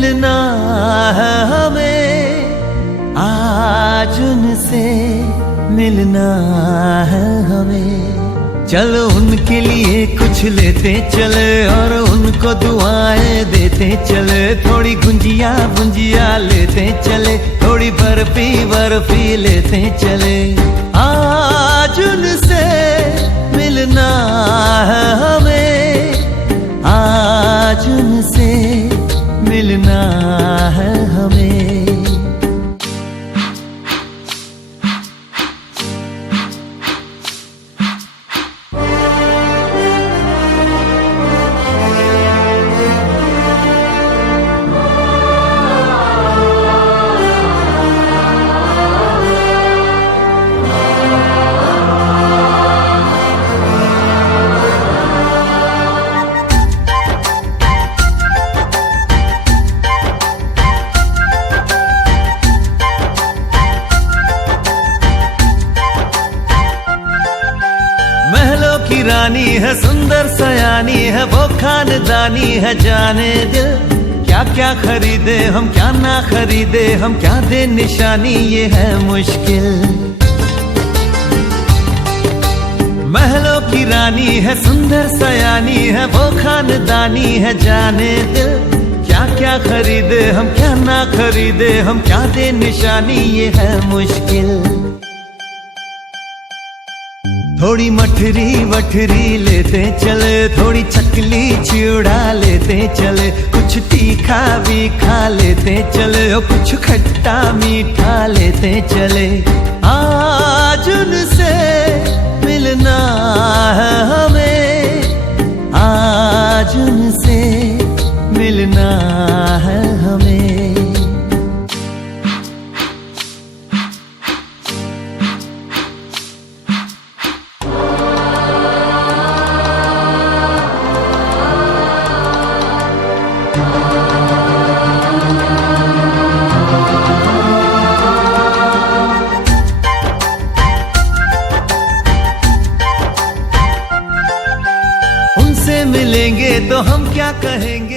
मिलना है हमें, आज उनसे मिलना है हमें। चलो उनके लिए कुछ लेते चले और उनको दुआएं देते चले। थोड़ी गुंजिया गुंजिया लेते चले, थोड़ी बर्फी बर्फी लेते चले। आज उनसे मिलना है हमें, आज उनसे मिलना है हमें। की रानी है, सुंदर सयानी है, वो खानदानी है। जाने दिल क्या क्या खरीदे हम, क्या ना खरीदे हम, क्या दे निशानी, ये है मुश्किल। महलों की रानी है, सुंदर सयानी है, वो खानदानी है। जाने दिल क्या क्या खरीदे हम, क्या ना खरीदे हम, क्या दे निशानी, ये है मुश्किल। थोड़ी मठरी वठरी लेते चले, थोड़ी चकली चिड़ा लेते चले। कुछ तीखा भी खा लेते चले और कुछ खट्टा मीठा लेते चले। आज उनसे मिलना है हमें, आज उनसे मिलना है हमें। उनसे मिलेंगे तो हम क्या कहेंगे।